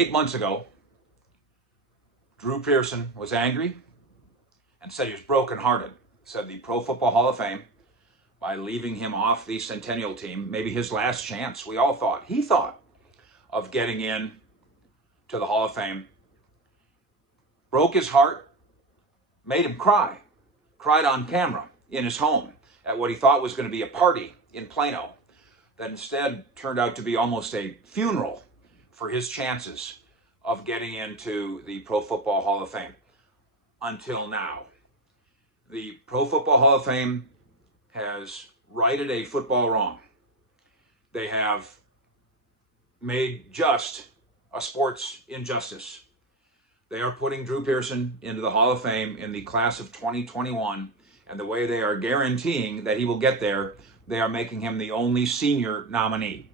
8 months ago, Drew Pearson was angry and said he was brokenhearted. Said the Pro Football Hall of Fame, by leaving him off the Centennial team, maybe his last chance, he thought of getting in to the Hall of Fame, broke his heart, made him cry, cried on camera in his home at what he thought was going to be a party in Plano that instead turned out to be almost a funeral for his chances of getting into the Pro Football Hall of Fame. Until now, the Pro Football Hall of Fame has righted a football wrong. They have made just a sports injustice. They are putting Drew Pearson into the Hall of Fame in the class of 2021, and the way they are guaranteeing that he will get there, they are making him the only senior nominee.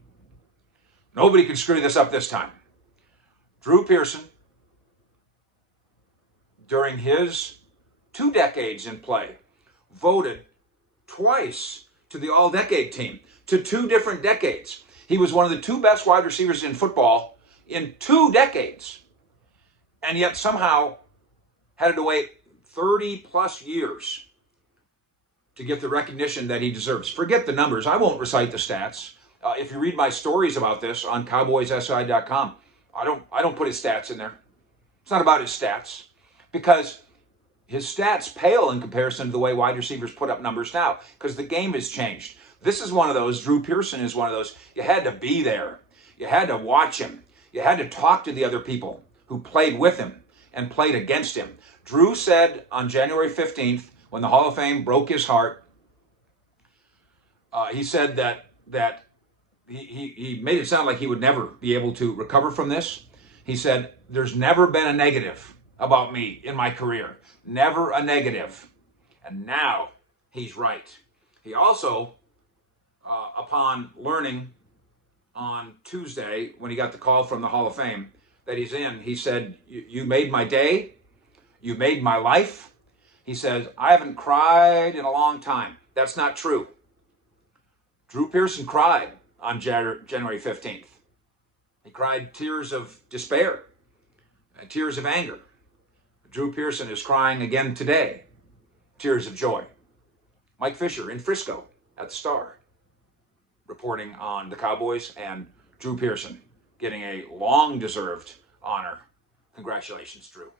Nobody can screw this up this time. Drew Pearson, during his 2 decades in play, voted twice to the All-Decade team, to 2 different decades. He was one of the 2 best wide receivers in football in 2 decades, and yet somehow had to wait 30 plus years to get the recognition that he deserves. Forget the numbers. I won't recite the stats. If you read my stories about this on cowboyssi.com, I don't put his stats in there. It's not about his stats, because his stats pale in comparison to the way wide receivers put up numbers now, because the game has changed. This is one of those, Drew Pearson is one of those, you had to be there. You had to watch him. You had to talk to the other people who played with him and played against him. Drew said on January 15th, when the Hall of Fame broke his heart, he said that he made it sound like he would never be able to recover from this. He said, there's never been a negative about me in my career. Never a negative. And now he's right. He also, upon learning on Tuesday, when he got the call from the Hall of Fame that he's in, he said, you made my day. You made my life. He says, I haven't cried in a long time. That's not true. Drew Pearson cried on January 15th. He cried tears of despair and tears of anger. Drew Pearson is crying again today, tears of joy. Mike Fisher in Frisco at the Star, reporting on the Cowboys and Drew Pearson getting a long-deserved honor. Congratulations, Drew.